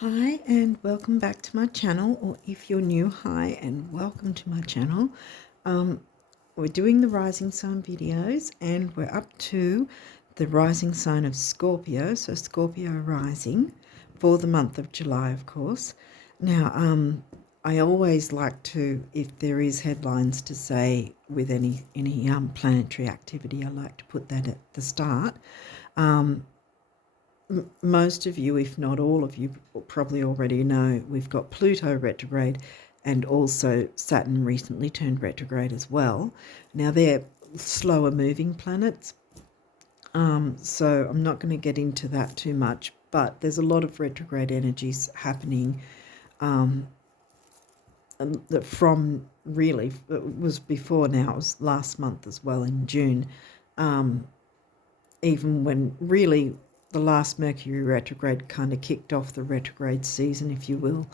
Hi and welcome back to my channel, or if you're new, hi and welcome to my channel. Um, we're doing the rising sign videos and we're up to the rising sign of Scorpio, so Scorpio rising for the month of July, of course. Now, I always like to, if there is headlines to say with any planetary activity, I like to put that at the start. Most of you, if not all of you, probably already know we've got Pluto retrograde and also Saturn recently turned retrograde as well. Now they're slower moving planets, so I'm not going to get into that too much, but there's a lot of retrograde energies happening from really, it was before now, it was last month as well in June, even when really the last Mercury retrograde kind of kicked off the retrograde season, if you will,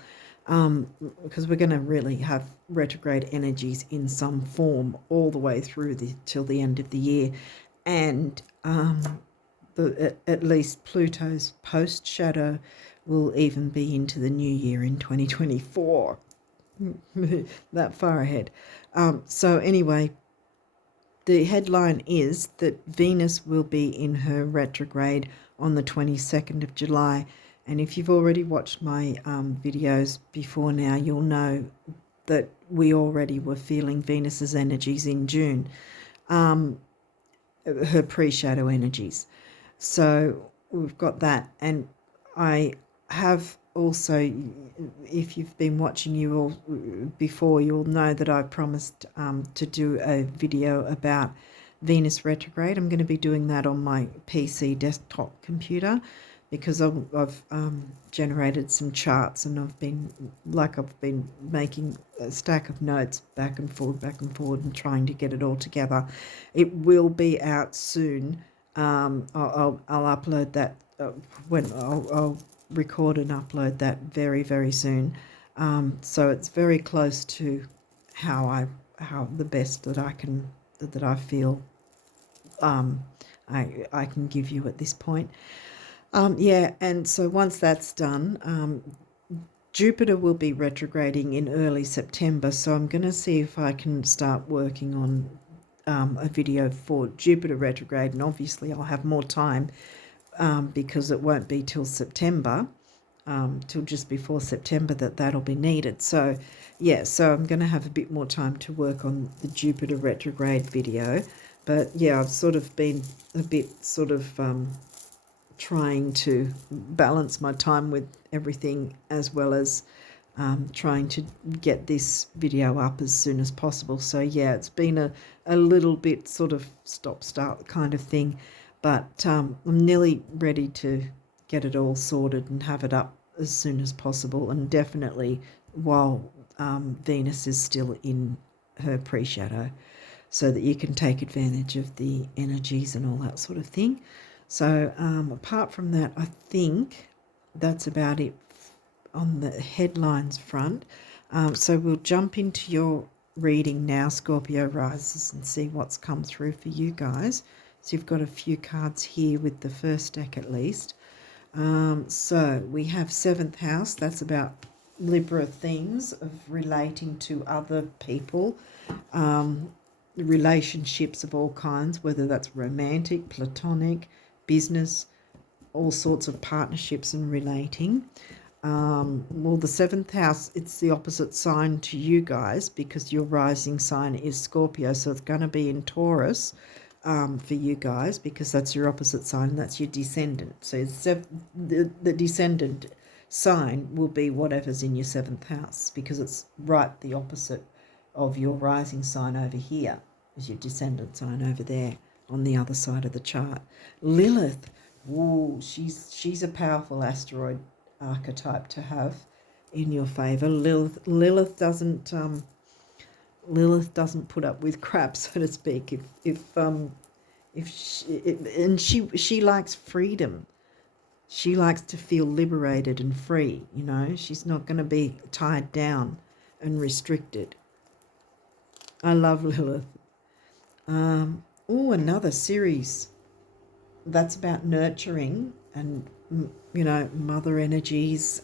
because we're going to really have retrograde energies in some form all the way through till the end of the year. And at least Pluto's post shadow will even be into the new year in 2024. That far ahead. So anyway, the headline is that Venus will be in her retrograde on the 22nd of July. And if you've already watched my videos before now, you'll know that we already were feeling Venus's energies in June, her pre-shadow energies. So we've got that. And I have also, if you've been watching you all before, you'll know that I promised to do a video about Venus retrograde. I'm going to be doing that on my PC desktop computer because I've generated some charts, and I've been making a stack of notes back and forward and trying to get it all together. It will be out soon. I'll upload that when I'll record and upload that very, very soon. So it's very close to how the best that I feel I can give you at this point. Yeah, and so once that's done, Jupiter will be retrograding in early September, so I'm going to see if I can start working on a video for Jupiter retrograde, and obviously I'll have more time because it won't be till September, till just before September that'll be needed. So yeah, so I'm going to have a bit more time to work on the Jupiter retrograde video. But yeah, I've sort of been a bit trying to balance my time with everything, as well as trying to get this video up as soon as possible. So yeah, it's been a little bit sort of stop-start kind of thing, but I'm nearly ready to get it all sorted and have it up as soon as possible, and definitely while Venus is still in her pre-shadow, so that you can take advantage of the energies and all that sort of thing. So apart from that, I think that's about it on the headlines front. So we'll jump into your reading now, Scorpio rises, and see what's come through for you guys. So you've got a few cards here with the first deck at least. So we have 7th house. That's about Libra themes of relating to other people, relationships of all kinds, whether that's romantic, platonic, business, all sorts of partnerships and relating. Well, the 7th house, it's the opposite sign to you guys because your rising sign is Scorpio, so it's going to be in Taurus for you guys because that's your opposite sign, that's your descendant. So the descendant sign will be whatever's in your 7th house because it's right the opposite of your rising sign over here, is your descendant sign over there on the other side of the chart. Lilith, ooh, she's a powerful asteroid archetype to have in your favor. Lilith doesn't put up with crap, so to speak. She likes freedom. She likes to feel liberated and free. You know, she's not going to be tied down and restricted. I love Lilith. Another series that's about nurturing and you know, mother energies,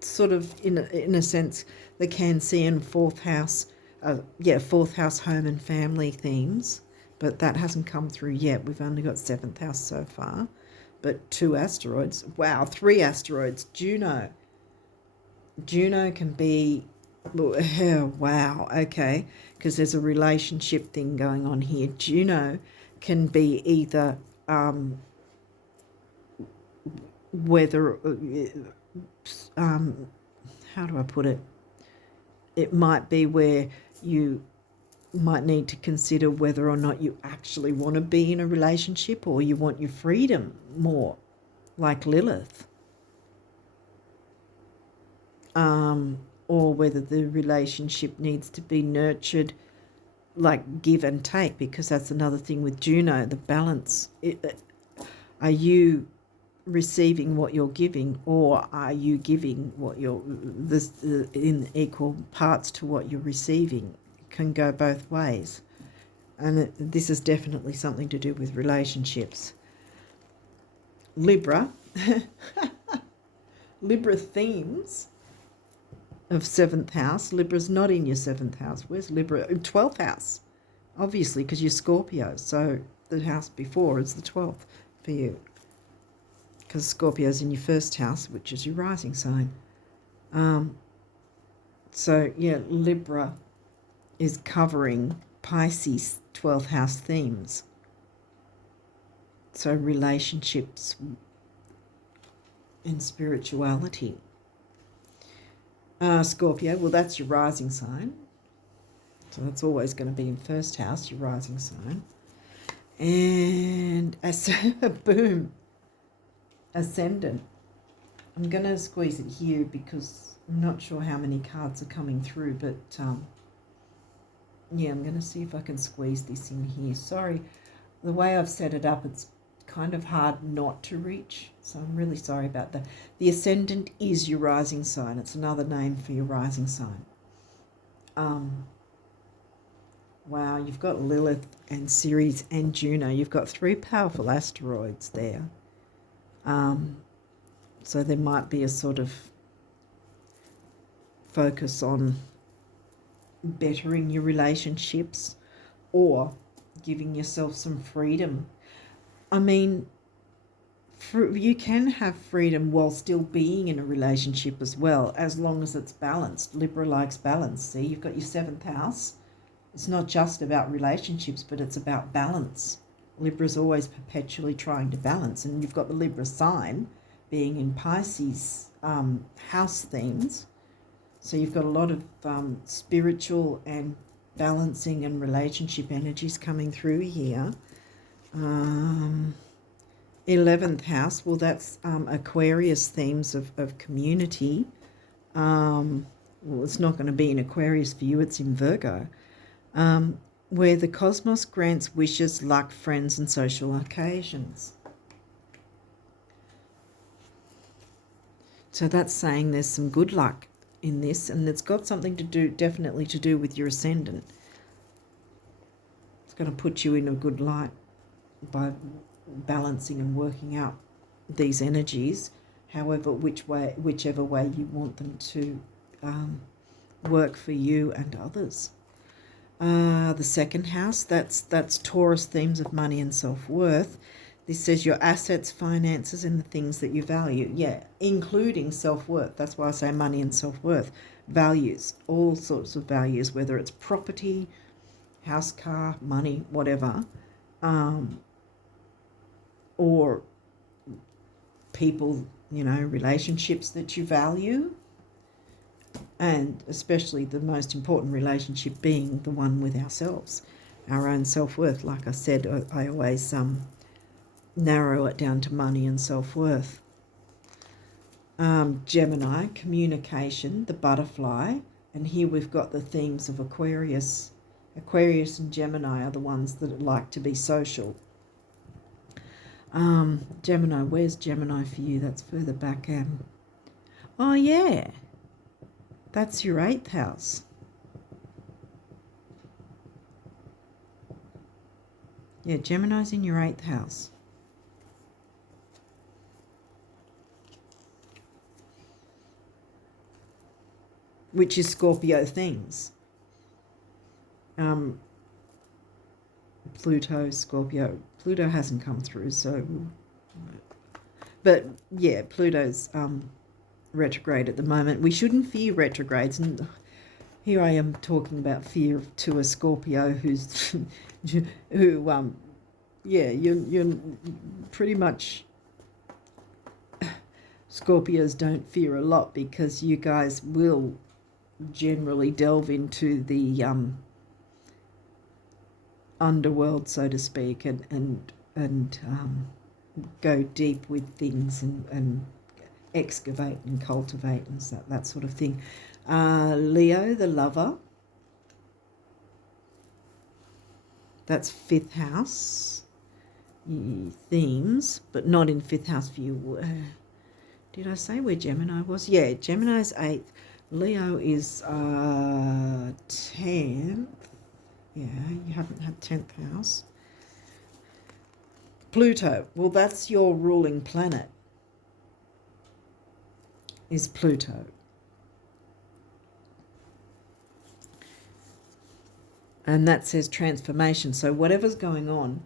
sort of in a sense, the Cancerian fourth house, fourth house home and family themes, but that hasn't come through yet. We've only got seventh house so far, but 2 asteroids. Wow, 3 asteroids. Juno. Juno can be, wow, okay, because there's a relationship thing going on here. Juno can be either whether, how do I put it? It might be where you might need to consider whether or not you actually want to be in a relationship, or you want your freedom more, like Lilith. Or whether the relationship needs to be nurtured, like give and take, because that's another thing with Juno, the balance. Are you receiving what you're giving, or are you giving what you're in equal parts to what you're receiving? It can go both ways, and this is definitely something to do with relationships. Libra. Libra themes of 7th house. Libra's not in your 7th house. Where's Libra? 12th house, obviously, because you're Scorpio, so the house before is the 12th for you, because Scorpio's in your 1st house, which is your rising sign. So yeah, Libra is covering Pisces 12th house themes, so relationships and spirituality. Scorpio, well, that's your rising sign, so that's always going to be in 1st house, your rising sign. And boom, Ascendant. I'm going to squeeze it here because I'm not sure how many cards are coming through, but yeah, I'm going to see if I can squeeze this in here. Sorry, the way I've set it up, it's kind of hard not to reach, so I'm really sorry about that. The Ascendant is your rising sign. It's another name for your rising sign. Wow, you've got Lilith and Ceres and Juno. You've got 3 powerful asteroids there. So there might be a sort of focus on bettering your relationships or giving yourself some freedom. I mean, you can have freedom while still being in a relationship as well, as long as it's balanced. Libra likes balance. See, you've got your 7th house. It's not just about relationships, but it's about balance. Libra's always perpetually trying to balance, and you've got the Libra sign being in Pisces house themes. So you've got a lot of spiritual and balancing and relationship energies coming through here. 11th house, well, that's Aquarius themes of community. Well, it's not going to be in Aquarius for you, it's in Virgo. Where the cosmos grants wishes, luck, friends, and social occasions. So that's saying there's some good luck in this, and it's got something to do, definitely to do with your ascendant. It's going to put you in a good light by balancing and working out these energies, whichever way you want them to work for you and others. The 2nd house, that's Taurus themes of money and self-worth. This says your assets, finances, and the things that you value. Yeah, including self-worth. That's why I say money and self-worth. Values, all sorts of values, whether it's property, house, car, money, whatever, or people, relationships that you value. And especially the most important relationship being the one with ourselves, our own self-worth. Like I said, I always narrow it down to money and self-worth. Gemini, communication, the butterfly, and here we've got the themes of Aquarius. Aquarius and Gemini are the ones that like to be social. Gemini, where's Gemini for you? That's further back. Oh yeah, that's your 8th house. Yeah, Gemini's in your 8th house. which is Scorpio things. Pluto, Scorpio. Pluto hasn't come through, so... But, yeah, Pluto's retrograde at the moment. We shouldn't fear retrogrades. And here I am talking about fear to a Scorpio who's... who, yeah, you're pretty much... Scorpios don't fear a lot because you guys will generally delve into the underworld, so to speak, and go deep with things and excavate and cultivate and that sort of thing. Leo, the lover. That's 5th house themes, but not in 5th house view. Did I say where Gemini was? Yeah, Gemini's 8th. Leo is 10th. Yeah, you haven't had 10th house. Pluto. Well, that's your ruling planet, is Pluto. And that says transformation. So whatever's going on,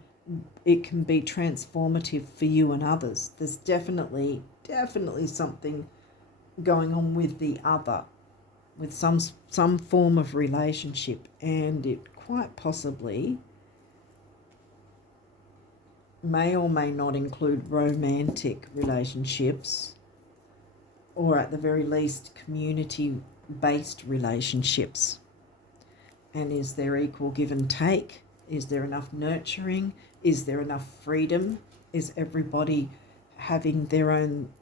it can be transformative for you and others. There's definitely something going on with the other, with some form of relationship, and it quite possibly may or may not include romantic relationships, or at the very least community-based relationships. And is there equal give and take? Is there enough nurturing? Is there enough freedom? Is everybody having their own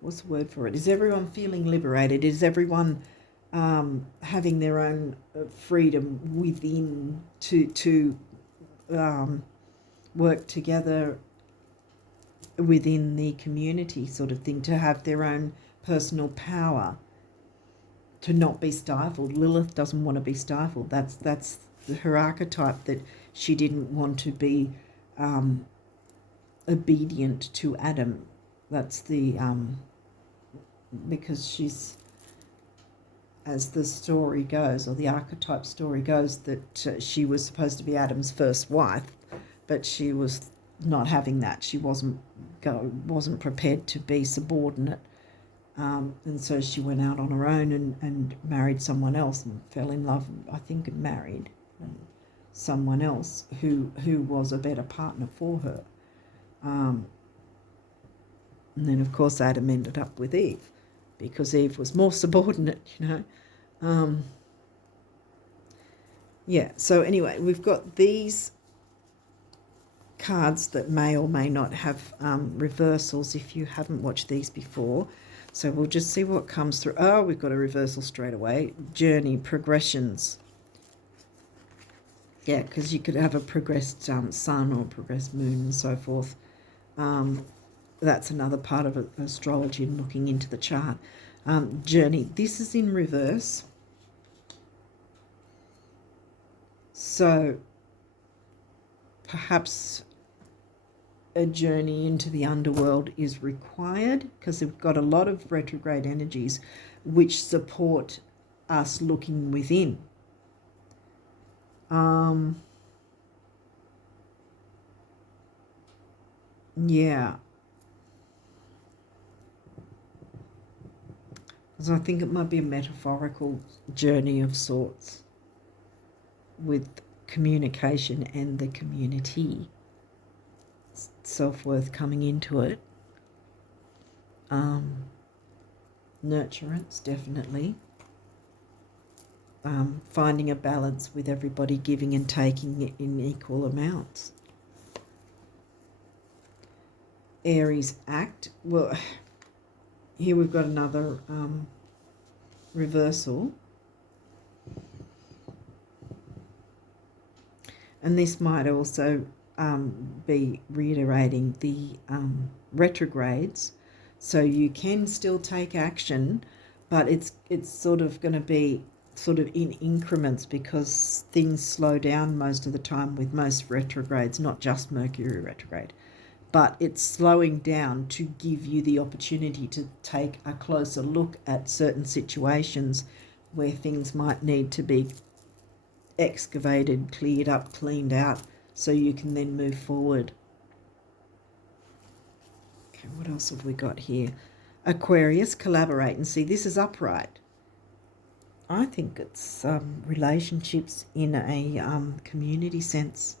what's the word for it? Is everyone feeling liberated? Is everyone having their own freedom within to work together within the community, sort of thing, to have their own personal power, to not be stifled? Lilith doesn't want to be stifled. That's her archetype, that she didn't want to be obedient to Adam. That's the because she's, as the story goes, or the archetype story goes, that she was supposed to be Adam's first wife, but she was not having that. She wasn't prepared to be subordinate, and so she went out on her own and married someone else, and fell in love, I think, and married someone else who was a better partner for her. And then, of course, Adam ended up with Eve, because Eve was more subordinate, Yeah, so anyway, we've got these cards that may or may not have reversals if you haven't watched these before. So we'll just see what comes through. Oh, we've got a reversal straight away. Journey, progressions. Yeah, because you could have a progressed sun or progressed moon and so forth. That's another part of astrology and looking into the chart. Journey. This is in reverse. So perhaps a journey into the underworld is required, because we've got a lot of retrograde energies which support us looking within. Yeah. Because I think it might be a metaphorical journey of sorts, with communication and the community, self-worth coming into it. Nurturance, definitely. Finding a balance with everybody giving and taking in equal amounts. Aries, act. Well, here we've got another reversal. And this might also be reiterating the retrogrades. So you can still take action, but it's sort of going to be sort of in increments, because things slow down most of the time with most retrogrades, not just Mercury retrograde, but it's slowing down to give you the opportunity to take a closer look at certain situations where things might need to be excavated, cleared up, cleaned out, so you can then move forward. Okay, what else have we got here? Aquarius, collaborate. And see, this is upright. I think it's relationships in a community sense,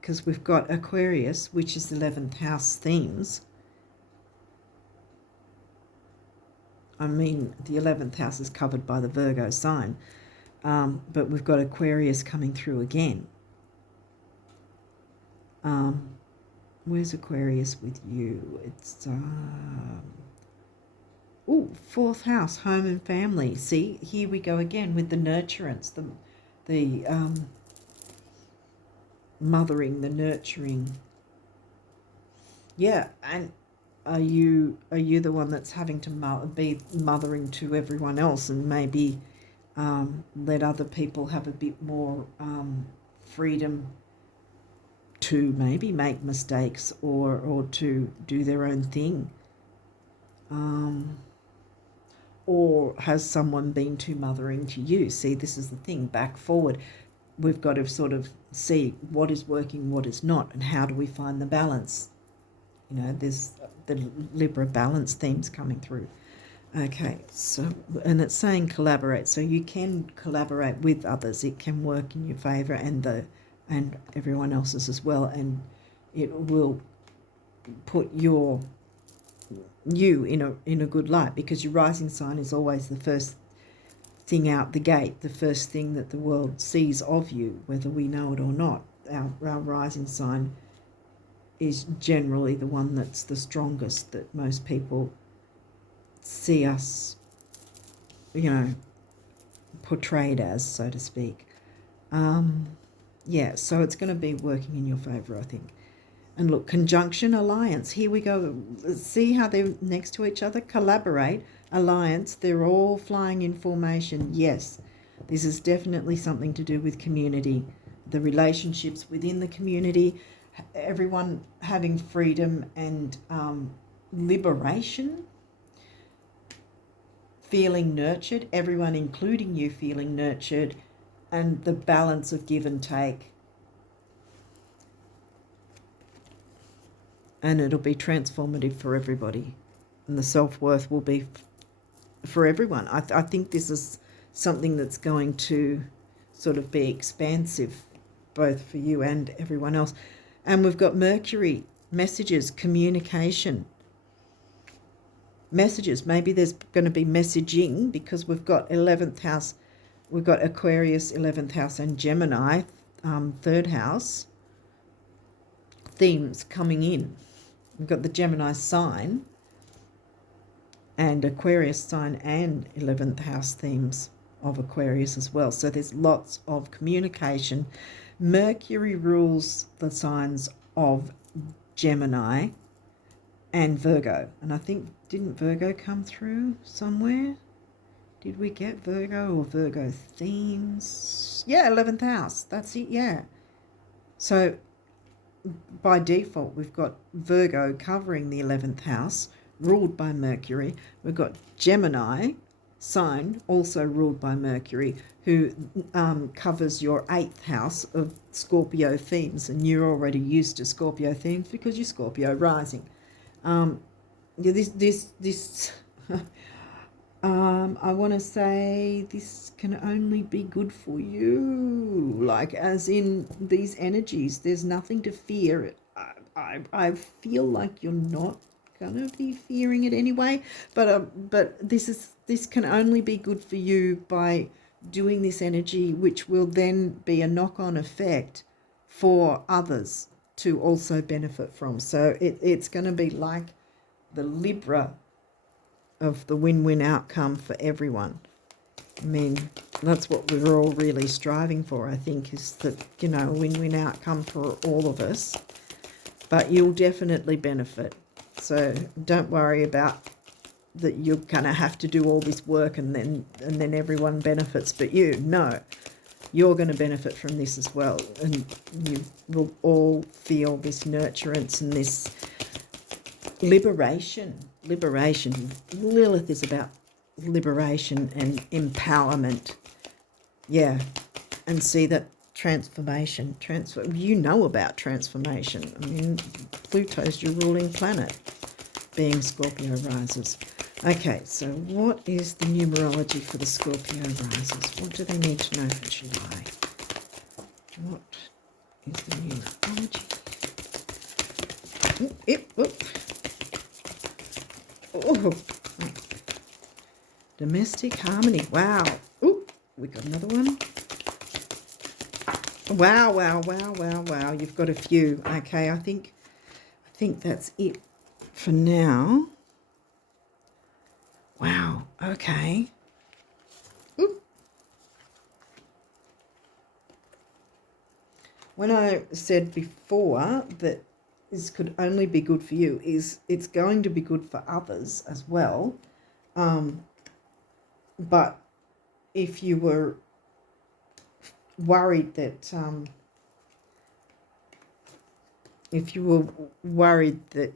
because we've got Aquarius, which is 11th house themes. I mean, the 11th house is covered by the Virgo sign, but we've got Aquarius coming through again. Where's Aquarius with you? It's fourth house, home and family. See, here we go again with the nurturance, the mothering, the nurturing. Yeah, and are you the one that's having to be mothering to everyone else, and maybe let other people have a bit more freedom to maybe make mistakes or to do their own thing? Or has someone been too mothering to you? See, this is the thing, back forward. We've got to sort of see what is working, what is not, and how do we find the balance. You know, there's the Libra balance themes coming through. Okay, so, and it's saying collaborate, so you can collaborate with others. It can work in your favour and everyone else's as well, and it will put you in a good light, because your rising sign is always the first thing out the gate, the first thing that the world sees of you, whether we know it or not. Our rising sign is generally the one that's the strongest, that most people see us, portrayed as, so to speak. Yeah, so it's going to be working in your favour, I think. And look, conjunction, alliance. Here we go. See how they're next to each other? Collaborate, alliance. They're all flying in formation. Yes, this is definitely something to do with community, the relationships within the community, everyone having freedom and liberation, feeling nurtured, everyone, including you, feeling nurtured, and the balance of give and take. And it'll be transformative for everybody. And the self-worth will be for everyone. I think this is something that's going to sort of be expansive, both for you and everyone else. And we've got Mercury, messages, communication. Messages, maybe there's going to be messaging, because we've got 11th house, we've got Aquarius, 11th house, and Gemini, 3rd house, themes coming in. We've got the Gemini sign and Aquarius sign and 11th house themes of Aquarius as well. So there's lots of communication. Mercury rules the signs of Gemini and Virgo. And I think, didn't Virgo come through somewhere? Did we get Virgo or Virgo themes? Yeah, 11th house. That's it, yeah. So by default, we've got Virgo covering the 11th house, ruled by Mercury. We've got Gemini sign, also ruled by Mercury, who covers your 8th house of Scorpio themes. And you're already used to Scorpio themes because you're Scorpio rising. I want to say this can only be good for you, like as in these energies. There's nothing to fear. I feel like you're not gonna be fearing it anyway, but this can only be good for you by doing this energy, which will then be a knock-on effect for others to also benefit from. So it's going to be like the Libra of the win-win outcome for everyone. I mean, that's what we're all really striving for, I think, is that, a win-win outcome for all of us. But you'll definitely benefit. So don't worry about that you're going to have to do all this work and then everyone benefits but you. No. you're going to benefit from this as well. And you will all feel this nurturance and this liberation. Lilith is about liberation and empowerment. Yeah. And see that transformation. You know about transformation. I mean, Pluto's your ruling planet, being Scorpio risers. Okay, so what is the numerology for the Scorpio risers? What do they need to know for July? What is the numerology? Oh, domestic harmony. Wow. Oh, we got another one. Wow. You've got a few. Okay, I think that's it for now. Wow, okay. Ooh. When I said before that this could only be good for you, it's going to be good for others as well. But if you were worried that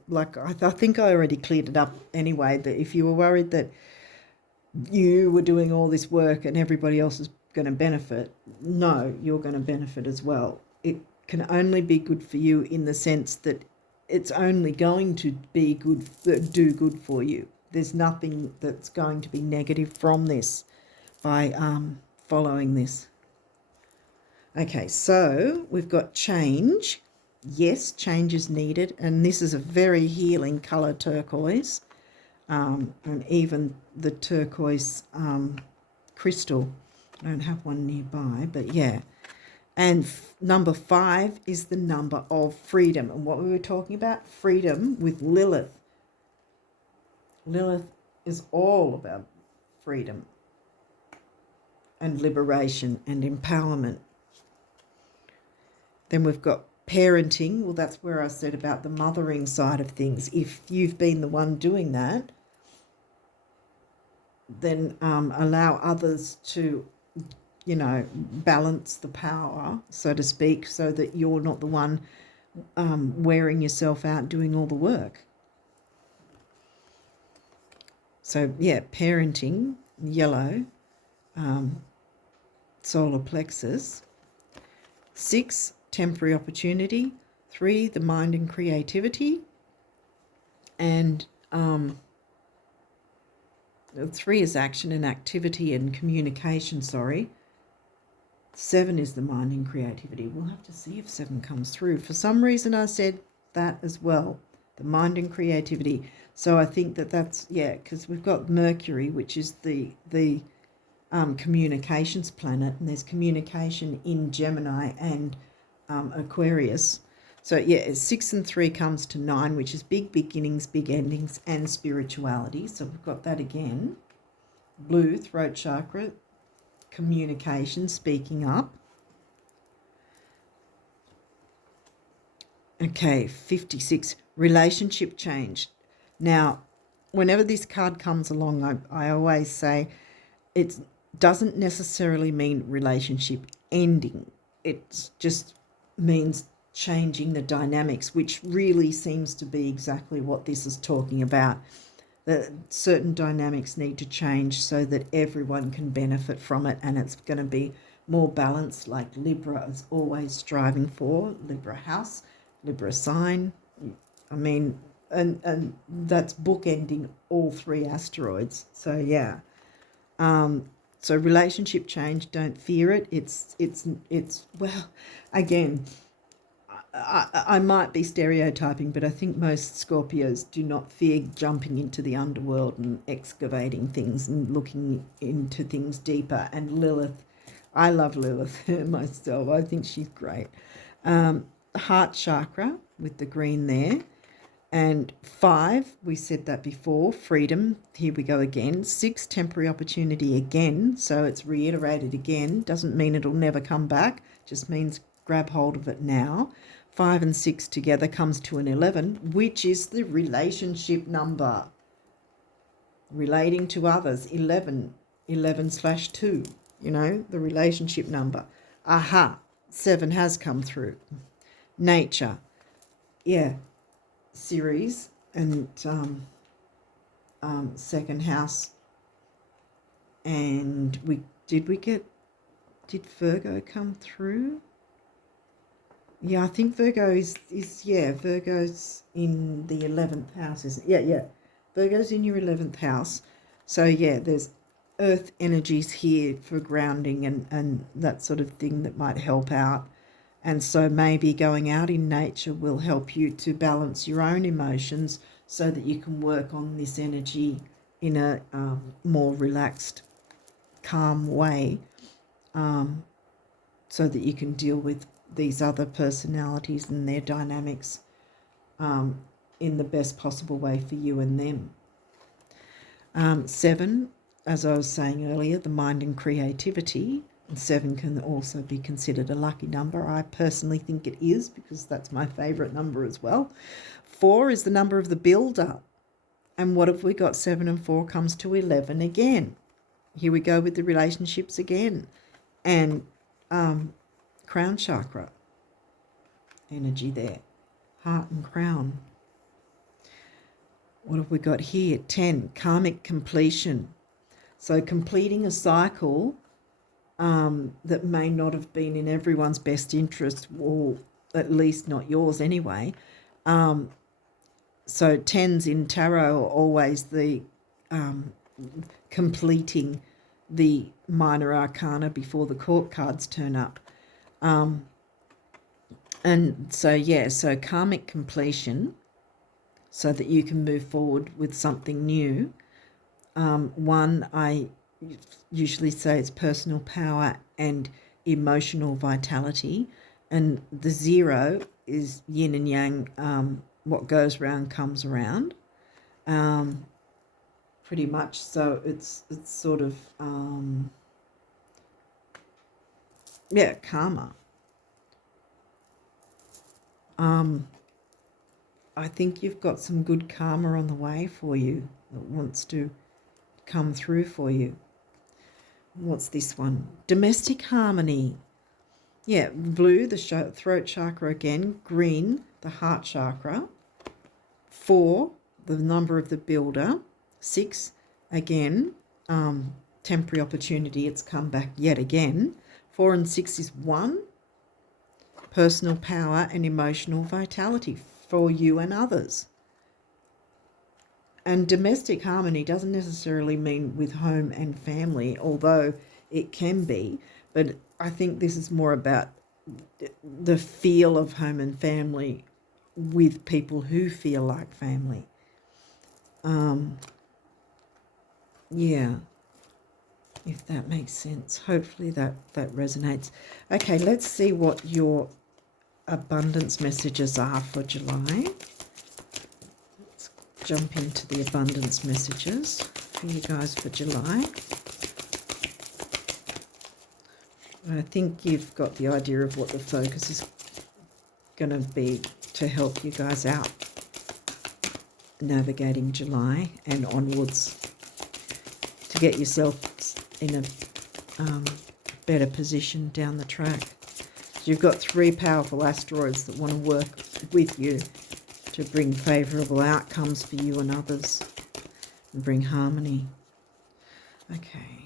like I think I already cleared it up anyway, that if you were worried that you were doing all this work and everybody else is going to benefit, no, you're going to benefit as well. It can only be good for you in the sense that it's only going to be good, do good for you. There's nothing that's going to be negative from this by following this. Okay, so we've got change. Yes, change is needed, and this is a very healing colour, turquoise, and even the turquoise crystal. I don't have one nearby, but yeah. And number 5 is the number of freedom. And what we were talking about, freedom with Lilith. Lilith is all about freedom and liberation and empowerment. Then we've got parenting. Well, that's where I said about the mothering side of things. If you've been the one doing that, then allow others to, balance the power, so to speak, so that you're not the one wearing yourself out doing all the work. So, yeah, parenting, yellow, solar plexus. 6, temporary opportunity. 3, the mind and creativity. And 3 is action and activity and communication, 7 is the mind and creativity. We'll have to see if 7 comes through. For some reason I said that as well, the mind and creativity. So I think that's, because we've got Mercury, which is the communications planet, and there's communication in Gemini and Aquarius. So, 6 and 3 comes to 9, which is big beginnings, big endings, and spirituality. So we've got that again. Blue, throat chakra, communication, speaking up. Okay, 56, relationship change. Now, whenever this card comes along, I always say it doesn't necessarily mean relationship ending. It just means changing the dynamics, which really seems to be exactly what this is talking about. That certain dynamics need to change so that everyone can benefit from it, and it's going to be more balanced, like Libra is always striving for. Libra house, Libra sign. I mean, and that's bookending all 3 asteroids. So yeah. So relationship change, don't fear it. It's well, again, I might be stereotyping, but I think most Scorpios do not fear jumping into the underworld and excavating things and looking into things deeper. And Lilith, I love Lilith myself. I think she's great. Heart chakra with the green there. And 5, we said that before, freedom. Here we go again. 6, temporary opportunity again. So it's reiterated again. Doesn't mean it'll never come back. Just means grab hold of it now. 5 and 6 together comes to an 11, which is the relationship number. Relating to others, 11/2, the relationship number. Aha, 7 has come through. Nature. Yeah, series and second house. And did Virgo come through? Yeah, I think Virgo is Virgo's in the 11th house, isn't it? Yeah. Virgo's in your 11th house. So, yeah, there's earth energies here for grounding and that sort of thing that might help out. And so maybe going out in nature will help you to balance your own emotions so that you can work on this energy in a more relaxed, calm way, so that you can deal with these other personalities and their dynamics in the best possible way for you and them. 7, as I was saying earlier, the mind and creativity. And 7 can also be considered a lucky number. I personally think it is because that's my favourite number as well. 4 is the number of the builder. And what have we got? 7 and 4 comes to 11 again. Here we go with the relationships again. And crown chakra energy there. Heart and crown. What have we got here? 10, karmic completion. So completing a cycle that may not have been in everyone's best interest, or at least not yours anyway. So 10s in tarot are always the completing the minor arcana before the court cards turn up. And so, so karmic completion so that you can move forward with something new. 1, I usually say it's personal power and emotional vitality. And the 0 is yin and yang, what goes round comes around. Pretty much. So it's sort of, karma. I think you've got some good karma on the way for you that wants to come through for you. What's this one? Domestic harmony. Yeah, blue, the throat chakra again. Green, the heart chakra. 4, the number of the builder. 6, again, temporary opportunity. It's come back yet again. 4 and 6 is 1. Personal power and emotional vitality for you and others. And domestic harmony doesn't necessarily mean with home and family, although it can be. But I think this is more about the feel of home and family with people who feel like family. If that makes sense. Hopefully that resonates. Okay, let's see what your abundance messages are for July. Let's jump into the abundance messages for you guys for July. I think you've got the idea of what the focus is going to be to help you guys out navigating July and onwards to get yourself in a better position down the track. You've got 3 powerful asteroids that want to work with you to bring favourable outcomes for you and others and bring harmony. Okay,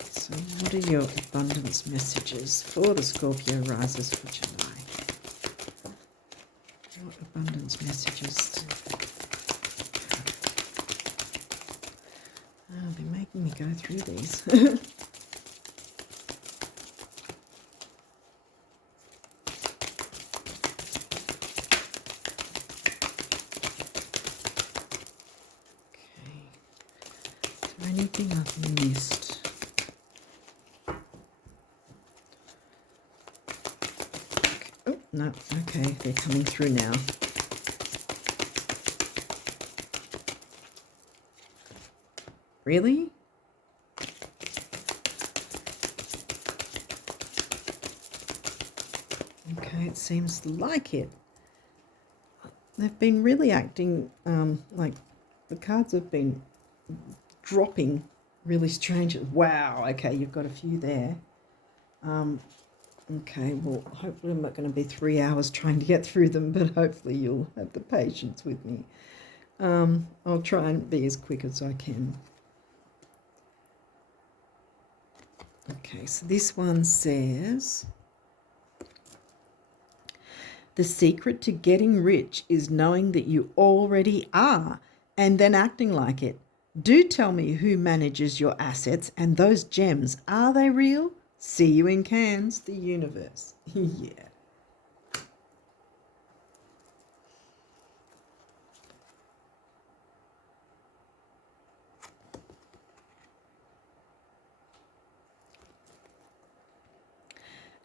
so what are your abundance messages for the Scorpio risers for July? What abundance messages? Oh, they're making me go through these. Anything I've missed? Oh, no, okay, they're coming through now. Really? Okay, it seems like it. They've been really acting like the cards have been dropping really strange. Wow, okay, you've got a few there. Okay, well, hopefully I'm not going to be 3 hours trying to get through them, but hopefully you'll have the patience with me. I'll try and be as quick as I can. Okay, so this one says, the secret to getting rich is knowing that you already are and then acting like it. Do tell me who manages your assets and those gems. Are they real? See you in Cairns, the universe. Yeah.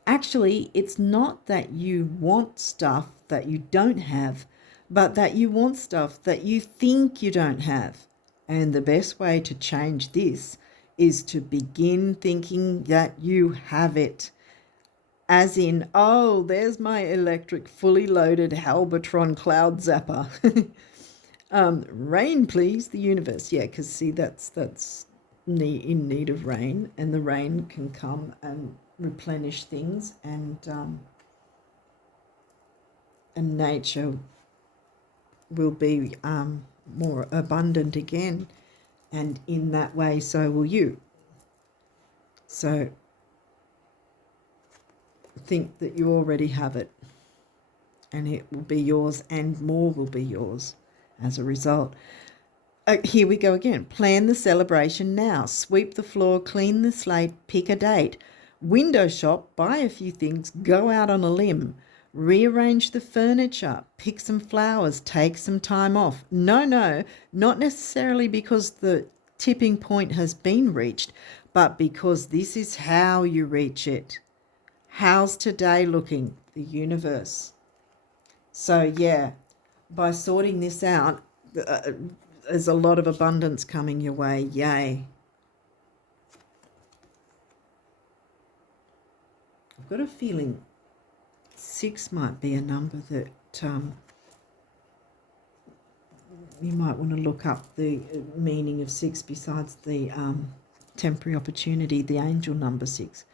Actually, it's not that you want stuff that you don't have, but that you want stuff that you think you don't have. And the best way to change this is to begin thinking that you have it. As in, oh, there's my electric fully loaded Halbatron cloud zapper. Rain, please, the universe. Yeah, because see, that's in need of rain, and the rain can come and replenish things, and nature will be more abundant again, and in that way, so will you. So think that you already have it, and it will be yours, and more will be yours as a result. Here we go again. Plan the celebration now. Sweep the floor, clean the slate, pick a date. Window shop, buy a few things, go out on a limb. Rearrange the furniture, pick some flowers, take some time off. No, not necessarily because the tipping point has been reached, but because this is how you reach it. How's today looking? The universe. So, yeah, by sorting this out, there's a lot of abundance coming your way. Yay. I've got a feeling 6 might be a number that you might want to look up the meaning of 6 besides the temporary opportunity, the angel number 6.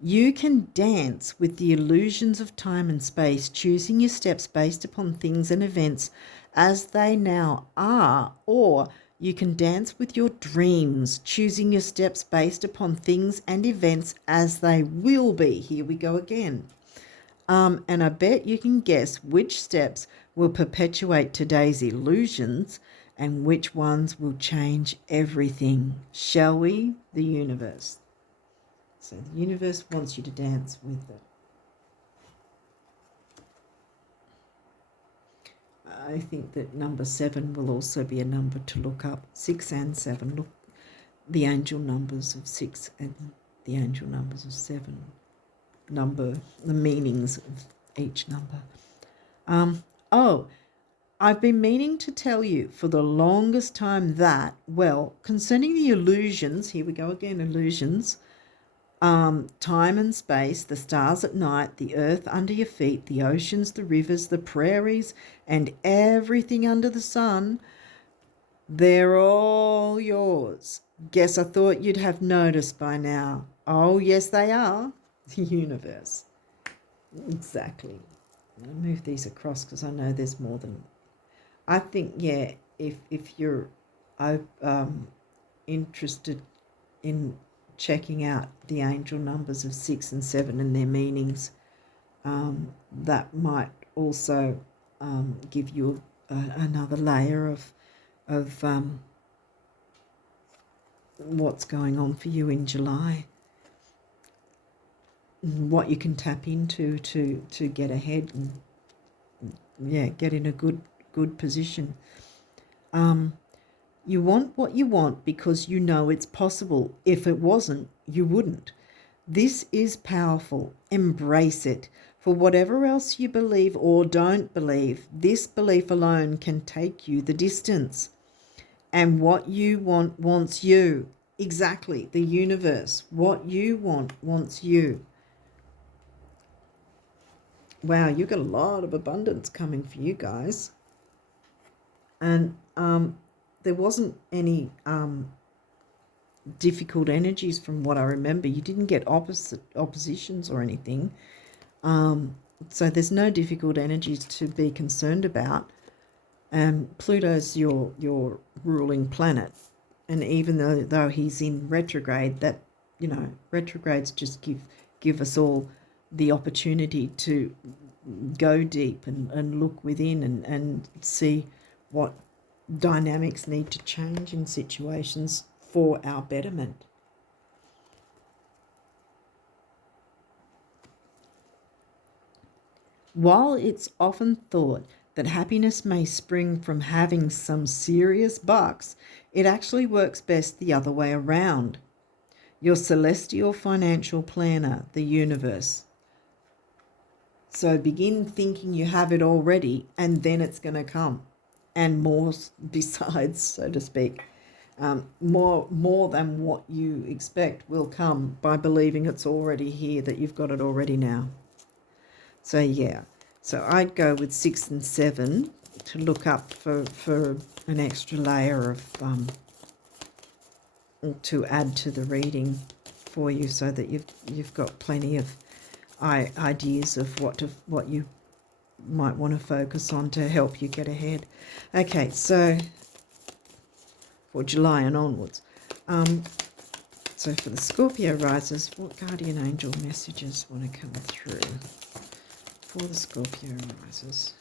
You can dance with the illusions of time and space, choosing your steps based upon things and events as they now are, or you can dance with your dreams, choosing your steps based upon things and events as they will be. Here we go again. And I bet you can guess which steps will perpetuate today's illusions and which ones will change everything. Shall we? The universe. So the universe wants you to dance with it. I think that number 7 will also be a number to look up. 6 and 7. Look, the angel numbers of 6 and the angel numbers of 7. The meanings of each number. I've been meaning to tell you for the longest time that, well, concerning the illusions, here we go again, illusions, time and space, the stars at night, the earth under your feet, the oceans, the rivers, the prairies, and everything under the sun, they're all yours. Guess I thought you'd have noticed by now. Oh, yes, they are. The universe. Exactly. I'm going to move these across because I know there's more than... I think, yeah, if you're interested in checking out the angel numbers of 6 and 7 and their meanings, that might also give you another layer of what's going on for you in July, what you can tap into to get ahead and, yeah, get in a good position. You want what you want because you know it's possible. If it wasn't, you wouldn't. This is powerful. Embrace it. For whatever else you believe or don't believe, this belief alone can take you the distance. And what you want wants you. Exactly. The universe. What you want wants you. Wow, you've got a lot of abundance coming for you guys. And there wasn't any difficult energies from what I remember. You didn't get oppositions or anything. So there's no difficult energies to be concerned about. Pluto's your ruling planet. And even though he's in retrograde, that, retrogrades just give us all the opportunity to go deep and look within and see what dynamics need to change in situations for our betterment. While it's often thought that happiness may spring from having some serious bucks, it actually works best the other way around. Your celestial financial planner, the universe. So begin thinking you have it already, and then it's going to come. And more besides, so to speak. More than what you expect will come by believing it's already here, that you've got it already now. So yeah, so I'd go with 6 and 7 to look up for an extra layer of to add to the reading for you, so that you've got plenty of ideas of what you might want to focus on to help you get ahead. Okay, so for July and onwards. So for the Scorpio risers, what guardian angel messages want to come through for the Scorpio risers?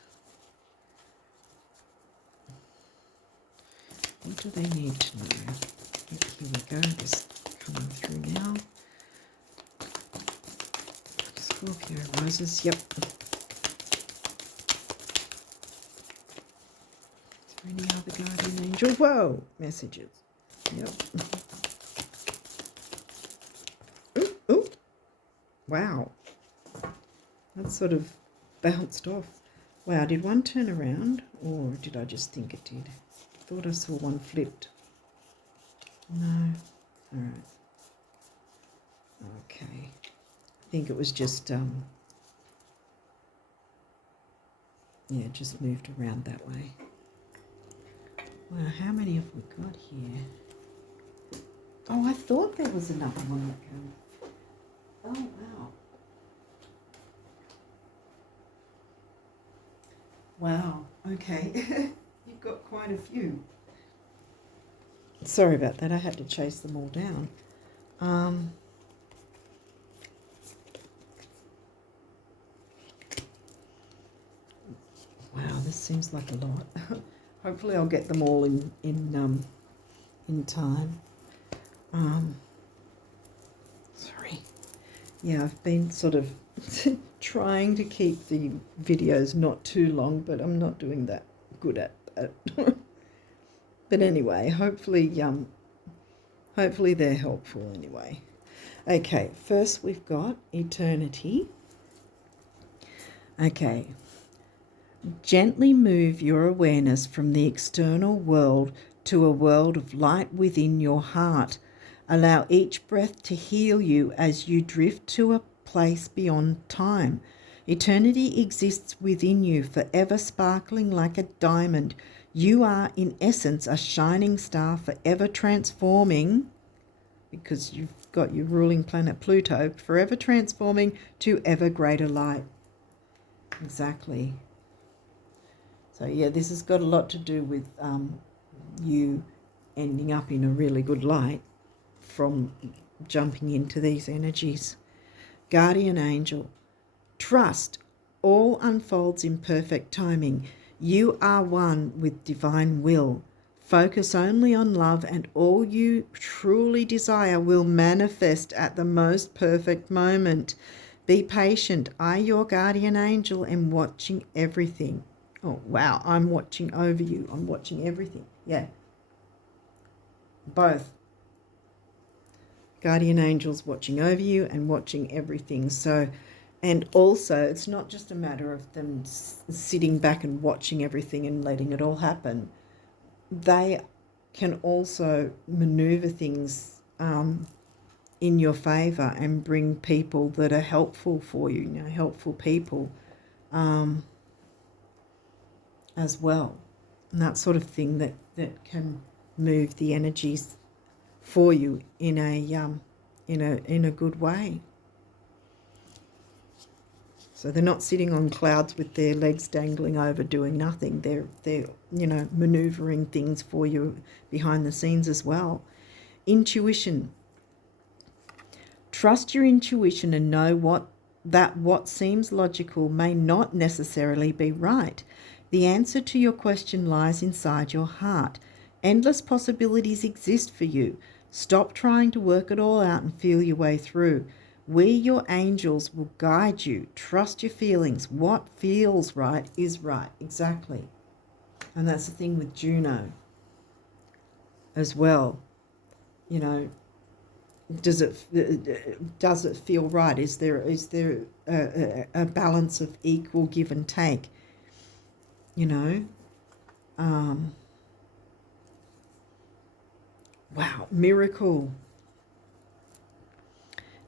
What do they need to know? Here we go, this coming through now. Scorpio risers, yep. Is there any other guardian angel? Whoa, messages. Yep. Ooh, ooh. Wow. That sort of bounced off. Wow, did one turn around, or did I just think it did? I thought I saw one flipped. No. All right. Okay. I think it was just, yeah, just moved around that way. Wow, how many have we got here? Oh, I thought there was another one that came. Oh, wow. Wow, okay. You've got quite a few. Sorry about that, I had to chase them all down. Wow, this seems like a lot. Hopefully I'll get them all in time. Sorry. Yeah, I've been sort of trying to keep the videos not too long, but I'm not doing that good at that. But anyway, hopefully they're helpful anyway. Okay, first we've got eternity. Okay. Gently move your awareness from the external world to a world of light within your heart. Allow each breath to heal you as you drift to a place beyond time. Eternity exists within you, forever sparkling like a diamond. You are, in essence, a shining star, forever transforming, because you've got your ruling planet Pluto, forever transforming to ever greater light. Exactly. So yeah, this has got a lot to do with you ending up in a really good light from jumping into these energies. Guardian angel, trust, all unfolds in perfect timing. You are one with divine will. Focus only on love, and all you truly desire will manifest at the most perfect moment. Be patient. I, your guardian angel, am watching everything. Oh, wow, I'm watching over you. I'm watching everything. Yeah. Both. Guardian angels watching over you and watching everything. So, and also, it's not just a matter of them sitting back and watching everything and letting it all happen. They can also maneuver things in your favour and bring people that are helpful for you, helpful people as well. And that sort of thing that can move the energies for you in a good way. So they're not sitting on clouds with their legs dangling over doing nothing. They're maneuvering things for you behind the scenes as well. Intuition. Trust your intuition and know what seems logical may not necessarily be right. The answer to your question lies inside your heart. Endless possibilities exist for you. Stop trying to work it all out and feel your way through. We, your angels, will guide you. Trust your feelings. What feels right is right. Exactly. And that's the thing with Juno as well. Does it feel right? Is there a balance of equal give and take? Wow, miracle.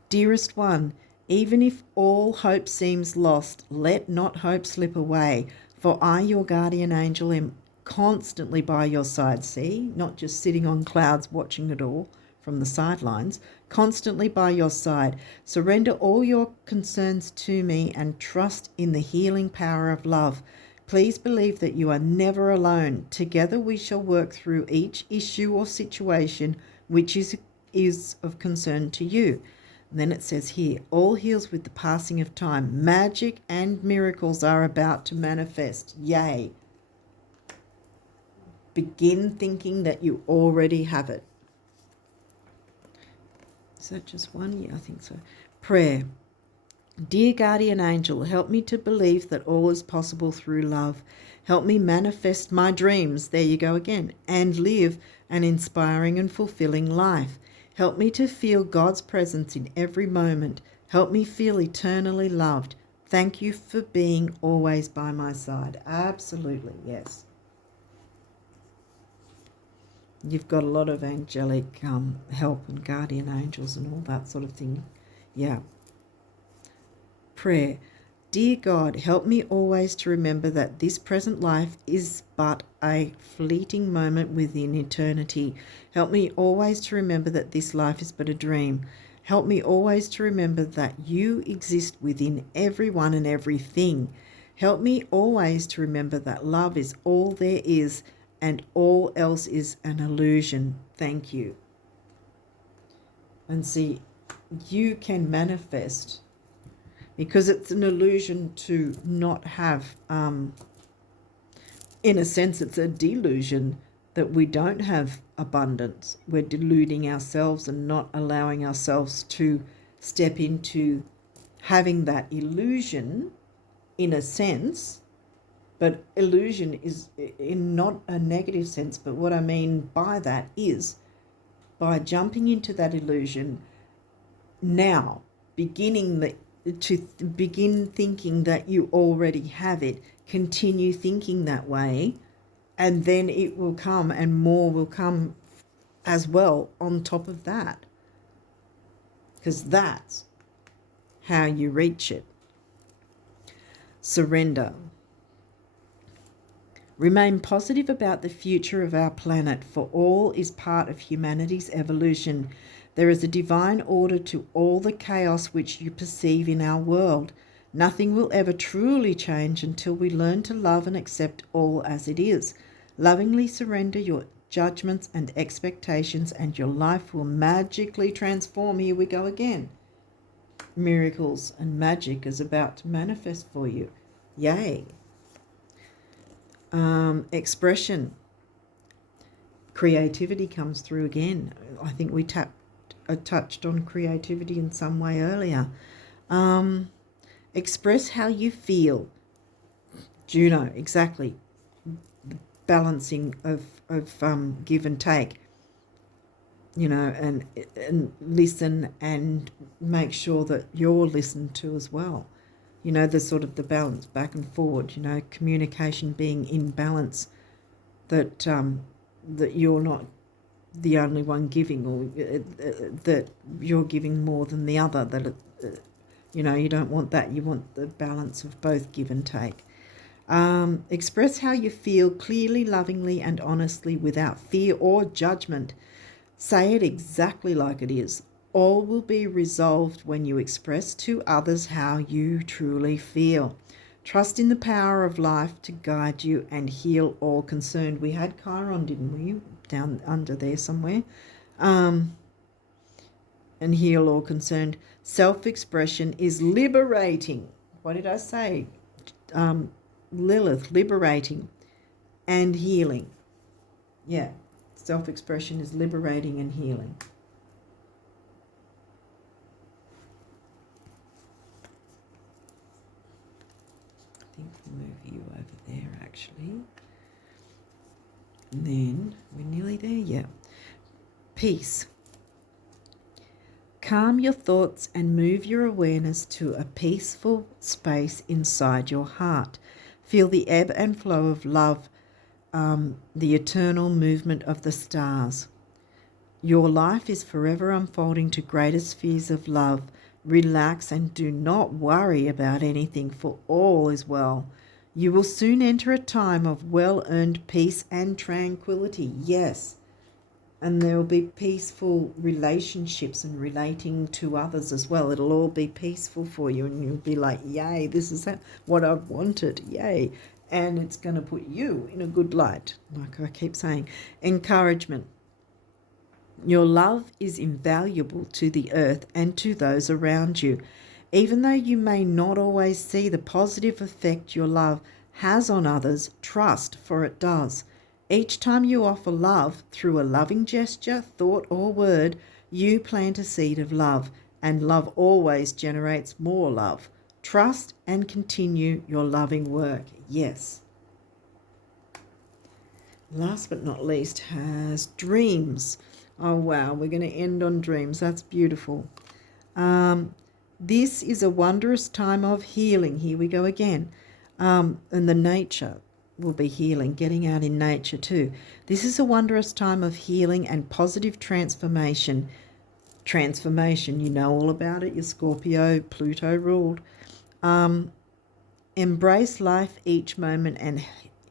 Dearest one, even if all hope seems lost, let not hope slip away, for I, your guardian angel, am constantly by your side. See, not just sitting on clouds watching it all from the sidelines, constantly by your side. Surrender all your concerns to me and trust in the healing power of love. Please believe that you are never alone. Together we shall work through each issue or situation which is of concern to you. And then it says here, all heals with the passing of time. Magic and miracles are about to manifest. Yay. Begin thinking that you already have it. Is that just one? Yeah, I think so. Prayer. Dear guardian angel, help me to believe that all is possible through love. Help me manifest my dreams, there you go again, and live an inspiring and fulfilling life. Help me to feel God's presence in every moment. Help me feel eternally loved. Thank you for being always by my side. Absolutely, yes. You've got a lot of angelic help and guardian angels and all that sort of thing. Yeah. Prayer. Dear God, help me always to remember that this present life is but a fleeting moment within eternity. Help me always to remember that this life is but a dream. Help me always to remember that you exist within everyone and everything. Help me always to remember that love is all there is and all else is an illusion. Thank you. And see, you can manifest, because it's an illusion to not have, in a sense, it's a delusion that we don't have abundance. We're deluding ourselves and not allowing ourselves to step into having that illusion, in a sense. But illusion is in not a negative sense, but what I mean by that is by jumping into that illusion now, to begin thinking that you already have it, continue thinking that way, and then it will come and more will come as well on top of that, because that's how you reach it. Surrender. Remain positive about the future of our planet, for all is part of humanity's evolution. There is a divine order to all the chaos which you perceive in our world. Nothing will ever truly change until we learn to love and accept all as it is. Lovingly surrender your judgments and expectations, and your life will magically transform. Here we go again. Miracles and magic is about to manifest for you. Yay. Expression. Creativity comes through again. I think we touched on creativity in some way earlier. Express how you feel. Juno, exactly. Balancing of give and take. And listen and make sure that you're listened to as well. The sort of the balance back and forward, communication being in balance, that that you're not the only one giving, or that you're giving more than the other, that you don't want that. You want the balance of both give and take. Express how you feel clearly, lovingly and honestly, without fear or judgment. Say it exactly like it is. All will be resolved when you express to others how you truly feel. Trust in the power of life to guide you and heal all concerned. We had Chiron, didn't we? Down under there somewhere. And heal all concerned. Self-expression is liberating. What did I say? Lilith, liberating and healing. Yeah, self-expression is liberating and healing. I think we'll move you over there actually. And then we're nearly there, yeah. Peace. Calm your thoughts and move your awareness to a peaceful space inside your heart. Feel the ebb and flow of love, the eternal movement of the stars. Your life is forever unfolding to greater spheres of love. Relax and do not worry about anything, for all is well. You will soon enter a time of well-earned peace and tranquility. Yes. And there will be peaceful relationships and relating to others as well. It'll all be peaceful for you, and you'll be like, yay, this is what I've wanted, yay. And it's going to put you in a good light, like I keep saying. Encouragement. Your love is invaluable to the earth and to those around you. Even though you may not always see the positive effect your love has on others, trust, for it does. Each time you offer love through a loving gesture, thought, or word, you plant a seed of love, and love always generates more love. Trust and continue your loving work. Yes. Last but not least has dreams. Oh, wow, we're going to end on dreams. That's beautiful. This is a wondrous time of healing. Here we go again. And the nature will be healing, getting out in nature too. This is a wondrous time of healing and positive transformation. Transformation, you know all about it. You're Scorpio, Pluto ruled. Embrace life each moment and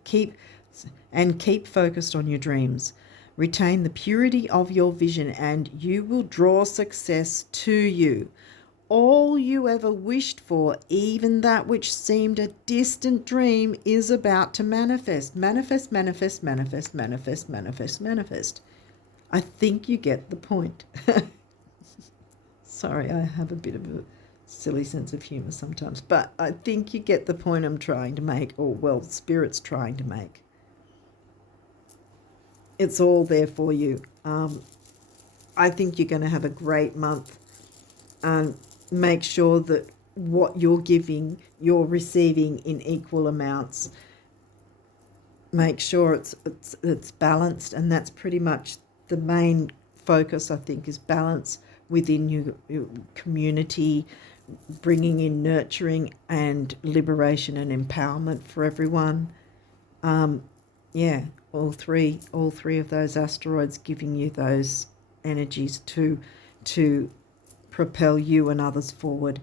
keep focused on your dreams. Retain the purity of your vision and you will draw success to you. All you ever wished for, even that which seemed a distant dream, is about to manifest. Manifest, manifest, manifest, manifest, manifest, manifest. I think you get the point. Sorry, I have a bit of a silly sense of humour sometimes, but I think you get the point I'm trying to make, or, well, Spirit's trying to make. It's all there for you. I think you're going to have a great month. Make sure that what you're giving, you're receiving in equal amounts. Make sure it's balanced, and that's pretty much the main focus, I think, is balance within your community, bringing in nurturing and liberation and empowerment for everyone. All three of those asteroids giving you those energies to propel you and others forward.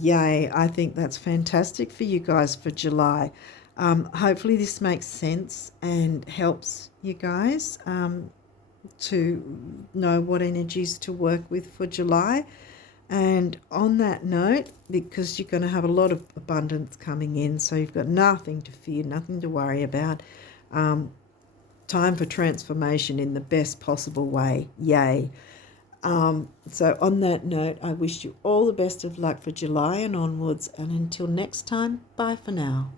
Yay, I think that's fantastic for you guys for July. Hopefully this makes sense and helps you guys to know what energies to work with for July. And on that note, because you're going to have a lot of abundance coming in, so you've got nothing to fear, nothing to worry about. Time for transformation in the best possible way. Yay. So on that note, I wish you all the best of luck for July and onwards. And until next time, bye for now.